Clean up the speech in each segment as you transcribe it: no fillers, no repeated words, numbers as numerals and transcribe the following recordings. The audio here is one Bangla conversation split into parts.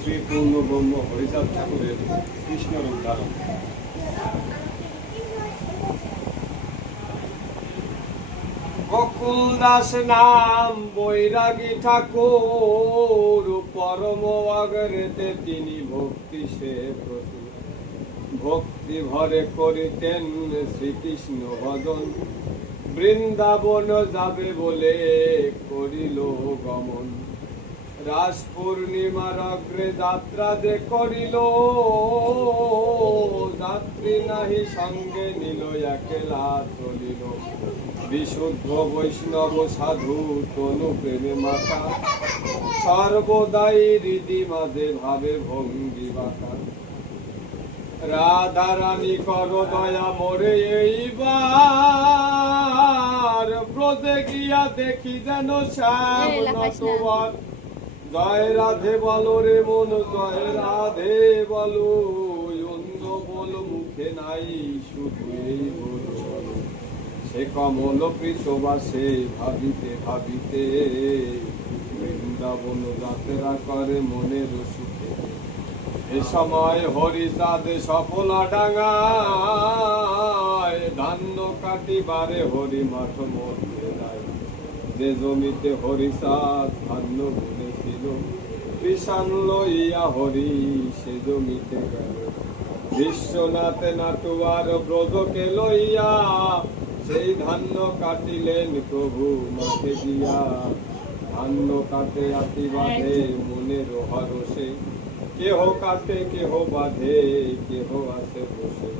শ্রী পূর্ণ ব্রহ্ম হরিচাঁদ ঠাকুরের কৃষ্ণরূপ ধারণ। গোকুল দাস নাম বৈরাগী ঠাকুর, পরম অগ্রেতে তিনি ভক্তি সে প্রচুর। ভক্তি ভরে করিতেন শ্রীকৃষ্ণ ভজন, বৃন্দাবন যাবে বলে করিল গমন। রাস পূর্ণিমার অগ্রে যাত্রা যে করিল, যাত্রী নাহি সঙ্গে নিল একলা চলিল। বিশুদ্ধ বৈষ্ণব সাধু তনু প্রেমে মাতা, সর্বদাই হৃদি মাঝে ভাবে ভঙ্গি বাঁকা। রাধা রানী কর দয়া মোরে এইবার, ব্রজে গিয়া দেখি যেন শ্যাম নটবর। জয় রাধে বলো রে মন, জয় রাধে বলো, অন্য বল মুখে নাই, শুধু এই বলো। সে কমল পৃথবাসে ভাবিতে ভাবিতে, বৃন্দাবন যাত্রা করে মনের সুখে। এ সময় হরিচাঁদ সফলা ডাঙায়, ধান্য কাটিবারে হরি মাঠ মধ্যে যায়। যে জমিতে হরিচাঁদ ধান্য বুনেছিল, কৃষাণ লইয়া হরি সে জমিতে গেল। বিশ্বনাথ নাটুয়ার ব্রজকে লইয়া, সেই ধান্য কাটিলেন প্রভু মাঠে গিয়া। ধান্য কাটে আতি বাঁধে মনের হরষে, কেহ কাটে কেহ বাঁধে কেহ আছে বসে।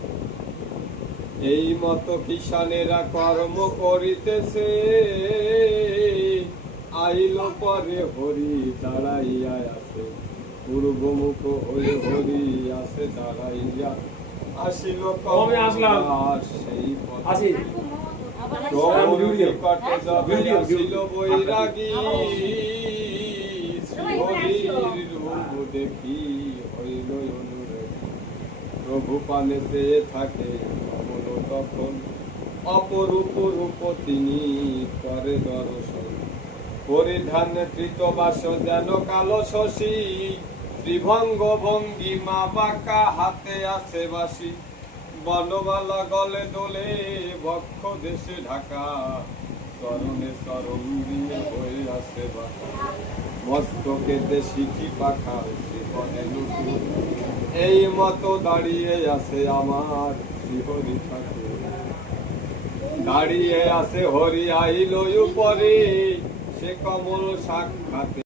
এই মতো কিষানেরা কর্ম করিতেছে, আইল পরে হরি দাঁড়াইয়া আছে। পূর্বমুখ হয়ে হরি আছে দাঁড়াইয়া, আসিল সেই পথে। আসিল বৈরাগী, শ্রীহরির রূপ দেখি হইল অনুরাগী। প্রভু পানে চেয়ে থাকে কমল তখন, অপরূপ রূপ তিনি করে দর্শন। পরিধান কৃতবাস যেন কালো শশী, ত্রিভঙ্গ ভঙ্গিমা বাঁকা, হাতে আছে বাঁশি। বনমালা গলে দোলে, বক্ষ দেশে ঢাকা, চরণে চরণ দিয়ে হয়ে আছে বাঁকা। মস্তকেতে শিখি পাখা, শ্রীপদে নতুন। এই মতো দাঁড়িয়ে আছে আমার শ্রীহরি ঠাকুর। দাঁড়িয়ে আছে হরি আইল উপরে, সে কমল সাক্ষাতে।